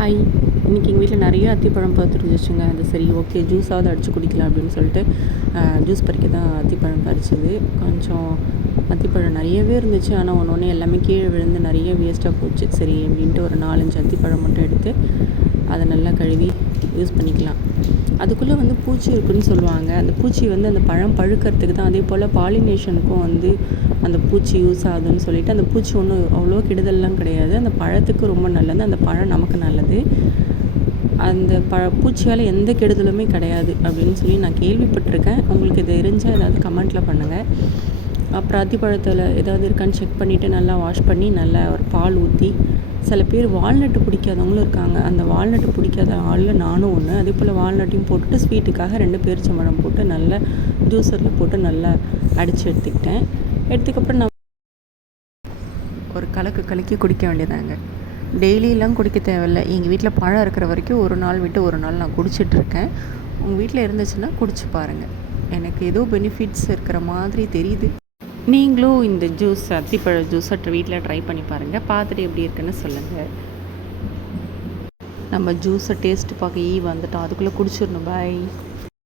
Hi. இன்றைக்கி எங்கள் வீட்டில் நிறைய அத்திப்பழம் பார்த்துருந்துச்சுங்க. அது சரி ஓகே ஜூஸாவது அடித்து குடிக்கலாம் அப்படின்னு சொல்லிட்டு ஜூஸ் பறிக்க தான் அத்திப்பழம் பறிச்சது. கொஞ்சம் அத்திப்பழம் நிறையவே இருந்துச்சு. ஆனால் ஒன்று ஒன்று எல்லாமே கீழே விழுந்து நிறைய வேஸ்ட்டாக போச்சு. சரி அப்படின்ட்டு ஒரு 4-5 அத்திப்பழம் மட்டும் எடுத்து அதை நல்லா கழுவி யூஸ் பண்ணிக்கலாம். அதுக்குள்ளே பூச்சி இருக்குதுன்னு சொல்லுவாங்க. அந்த பூச்சி அந்த பழம் பழுக்கிறதுக்கு தான். அதே போல் பாலினேஷனுக்கும் அந்த பூச்சி யூஸ் ஆகுதுன்னு சொல்லிட்டு அந்த பூச்சி ஒன்றும் அவ்வளோ கெடுதல்லாம் கிடையாது. அந்த பழத்துக்கு ரொம்ப நல்லது, அந்த பழம் நமக்கு நல்லது. அந்த பூச்சியால் எந்த கெடுதலுமே கிடையாது அப்படின்னு சொல்லி நான் கேள்விப்பட்டிருக்கேன். உங்களுக்கு இது தெரிஞ்சால் ஏதாவது கமெண்ட்டில் பண்ணுங்கள். அப்புறம் அத்திப்பழத்தில் ஏதாவது இருக்கான்னு செக் பண்ணிவிட்டு நல்லா வாஷ் பண்ணி நல்லா ஒரு பால் ஊற்றி, சில பேர் வால்நட்டு பிடிக்காதவங்களும் இருக்காங்க. அந்த வால்நட்டு பிடிக்காத ஆளில் நானும் ஒன்று. அதே போல் வால்நட்டையும் போட்டுட்டு ஸ்வீட்டுக்காக 2 பேரிச்சம்பழம் போட்டு நல்லா ஜூஸரில் போட்டு நல்லா அடித்து எடுத்துக்கிட்டேன். எடுத்துக்கப்புறம் நான் ஒரு கலக்கி குடிக்க வேண்டியதாங்க. டெய்லியெலாம் குடிக்க தேவையில்லை. எங்கள் வீட்டில் பழம் இருக்கிற வரைக்கும் ஒரு நாள் விட்டு ஒரு நாள் நான் குடிச்சிட்ருக்கேன். உங்கள் வீட்டில் இருந்துச்சுன்னா குடிச்சு பாருங்கள். எனக்கு ஏதோ பெனிஃபிட்ஸ் இருக்கிற மாதிரி தெரியுது. நீங்களும் இந்த ஜூஸ் அத்திப்பழ ஜூஸை வீட்டில் ட்ரை பண்ணி பாருங்கள். பார்த்துட்டு எப்படி இருக்குன்னு சொல்லுங்கள். நம்ம ஜூஸை டேஸ்ட்டு பார்க்க வந்துட்டோம். அதுக்குள்ளே குடிச்சிடணும். பாய்.